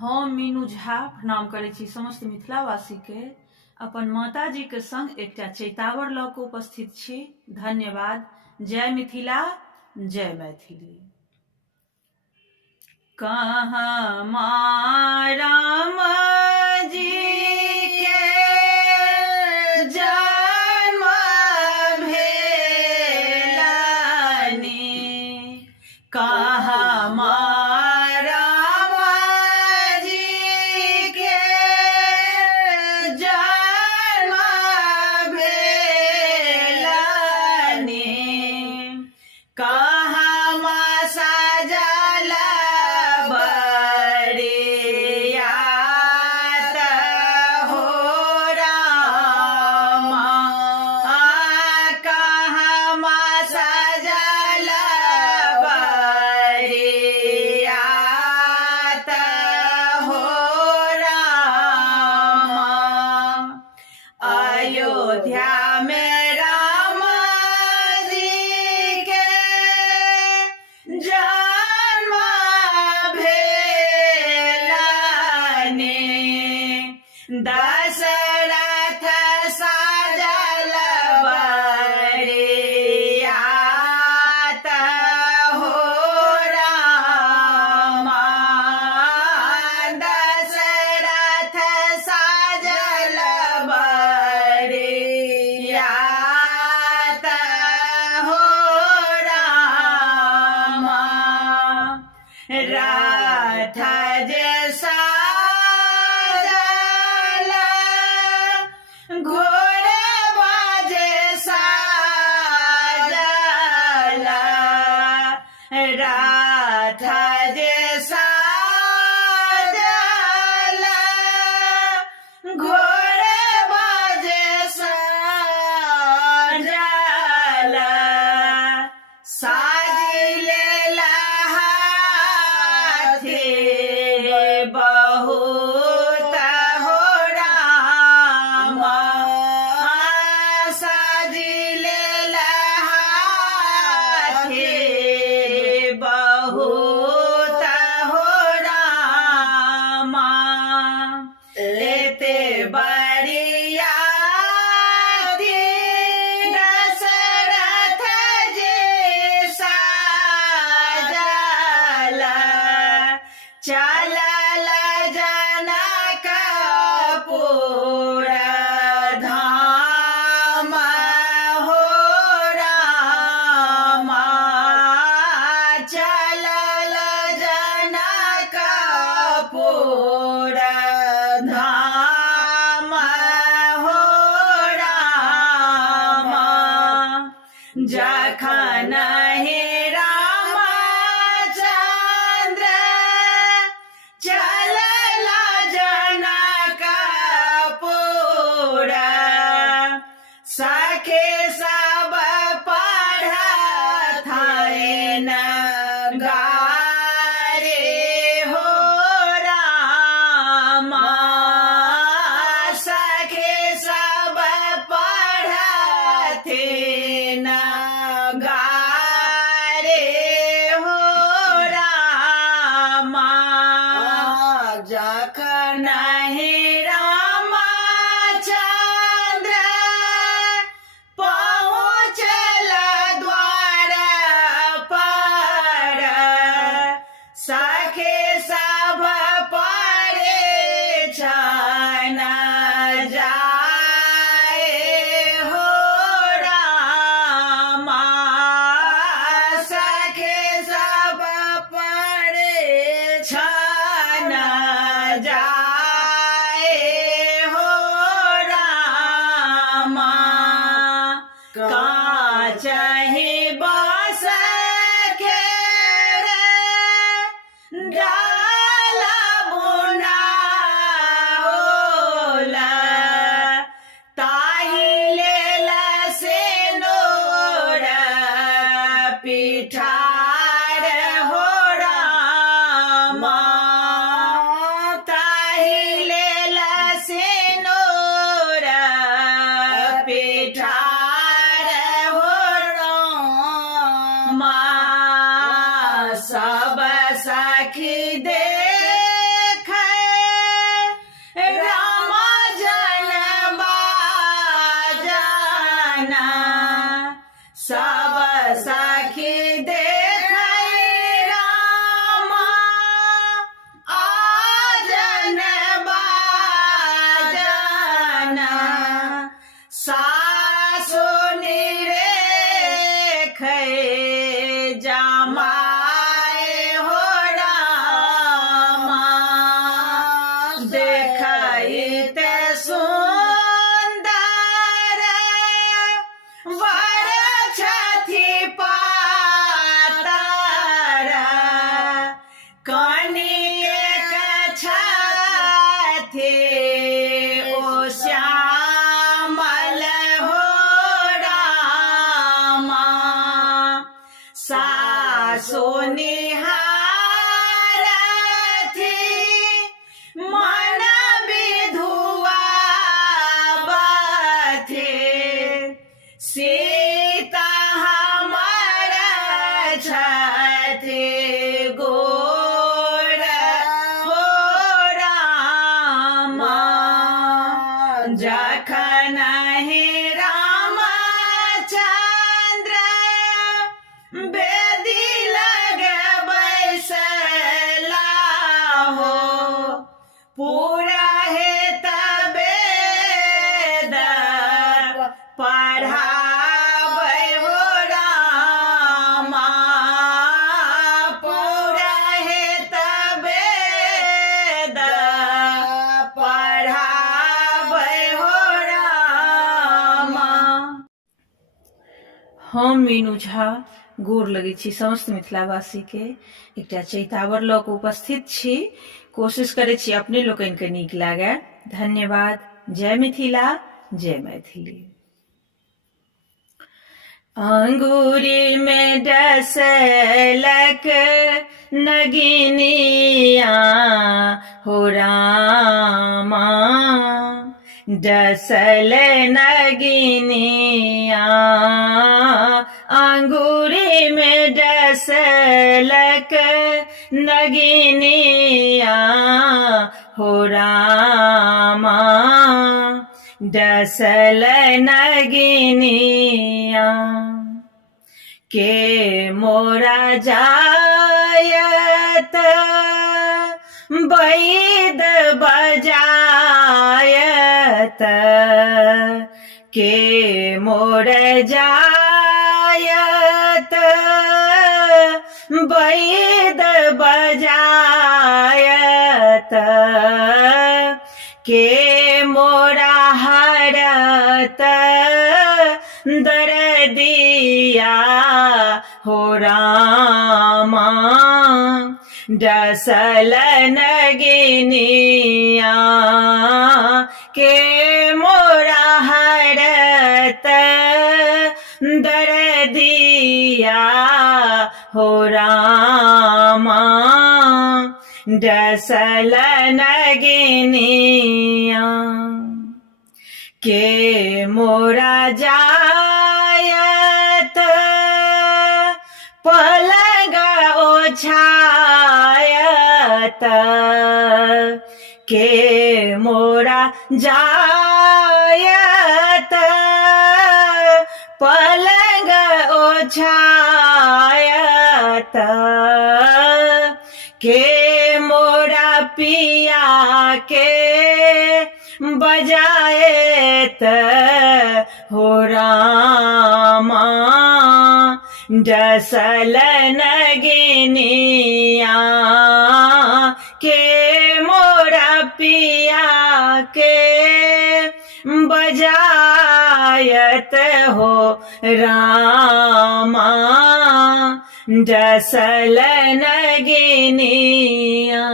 हम मीनू झा प्रणाम करै छी समस्त मिथिलावासी के। अपन माताजी के संग एकटा चैतावर लऽ कऽ उपस्थित छी। धन्यवाद। जय मिथिला, जय मैथिली। कहाँ राम जी के जन्म भेलनि, कहाँ अयोध्या में राम जी के जन्म भेलनि, दशरथ साजल बरियात हो रामा, दशरथ साजल बरियात हो रामा। रथ जे साजल घोड़वा जे साजल, रथ जे साजल घोड़वा जे साजल, साजिले हाथी बहुत हो रामा, साजिले हाथी बहुत हो रामा। एते बरियाती दशरथ जी साजल, चलल जनकपुर धाम हो रामा, चलल जनकपुर धाम हो रामा। जखन हे रामचंद्र चलला जनकपुर, सखे सब पढ़थैन गारे हो रामा, सखे सब पढ़थिन गारे हो रामा। जखन हे रामचंद्र पहुँचल द्वार पर, सखे सब परे छन जाए हो रामा, सखे सब परे छन जाए हो रामा। काँच ही बाँस केरे डाला बुनाओल, ताहि लेल सिन्दूर पिठार हो रामा, ताहि लेल सिन्दूर पिठार हो रामा। सब सखी देखै अनेक छाथे ओ श्यामल हो रामा सासो निहारथी मन विधुआ बाथे सीता हमर छथे गोड़ हो रामा जखन हे रामचंद्र बेदी लग बैसला हो पूरा है तबेद पढ़ाबै हो रामा पूरा है तबेद पढ़ाबै हो रामा। हम मीनू झा गोर लगै छी समस्त मिथिलावासी के एकटा चैतावर लऽ कऽ उपस्थित छी। कोशिश करै छी अपने लोकनि के नीक लागे। धन्यवाद। जय मिथिला जय मैथिली। अंगूरी में डसलक नगिनिया हो रामा डसल नगिनिया अंगूरी में डसलक नगिनिया हो रामा डसल नगिनिया के मोरा जायत बैद बजायत के मोर जायत बैद बजायत के मोरा हरत दर्दिया हो रामा डसल नगिनिया के मोरा हरत दर्दिया हो रामा डसल नगिनिया के मोरा जायत पलंग ओछायत के मोरा जायत पलंग ओछायत के मोरा पिया के बजायत हो रामा डसल नगिनिया के मोरा पिया के बजायत हो रामा डसल नगिनिया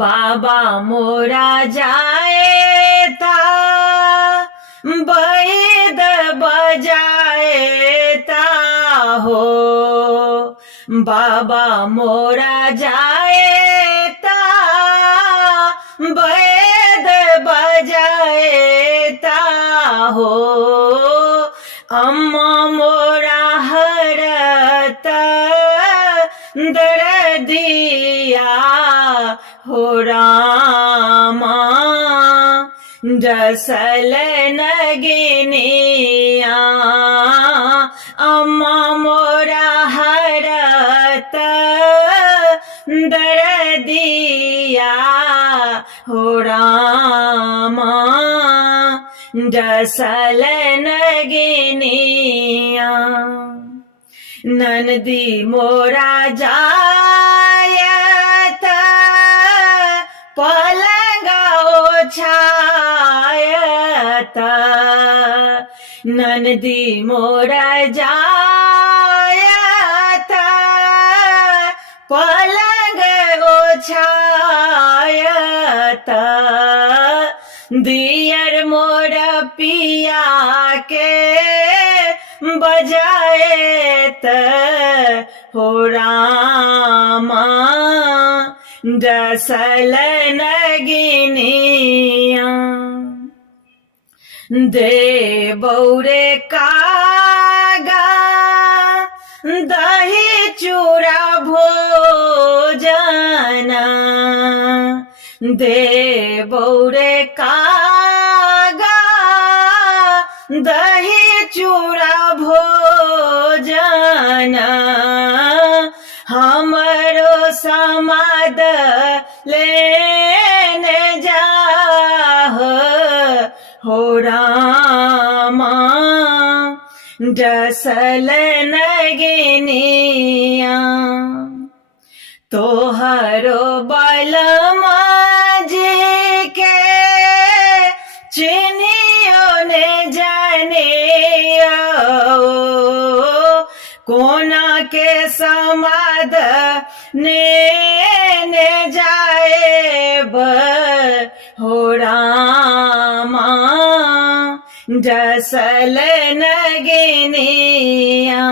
बाबा मोरा जाएता बैद बजाएता हो बाबा मोरा जाएता बैद बजाएता हो अम्मा मोरा हरत दर्दिया हो रामा डसल नगिनिया अम्मा मोरा हरत दर्दिया हो रामा डसल नगिनिया ननदी मोरा जायत पलंग ओछायत ननदी मोरा जायत पलंग पोछायत दियर मोर पिया के बजाएत हो रामा डसल नगिनिया दे बौरे कागा दही चूड़ा भोजना दे बौरे कागा दही चूड़ा भोजना हमरो समाद लेने जाह हो रामा डसल नगिनिया तोहरो बलमा जी के चिन्हियो ने जानियो कोना के समाद ने जाएब हो रामा डसल नगिनिया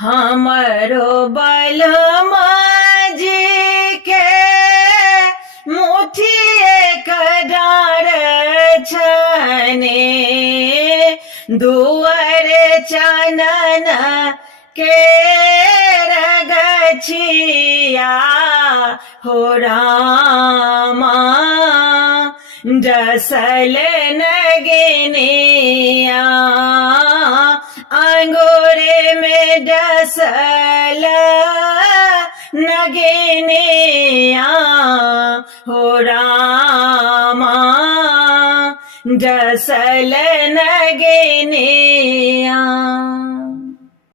हमरो बलमा जी के मुठिए कडार छने दुआरे चानन के रगछिया हो रामा डसल नगिनिया अंगोरे में डसल नगिनिया हो रामा डसल नगिनिया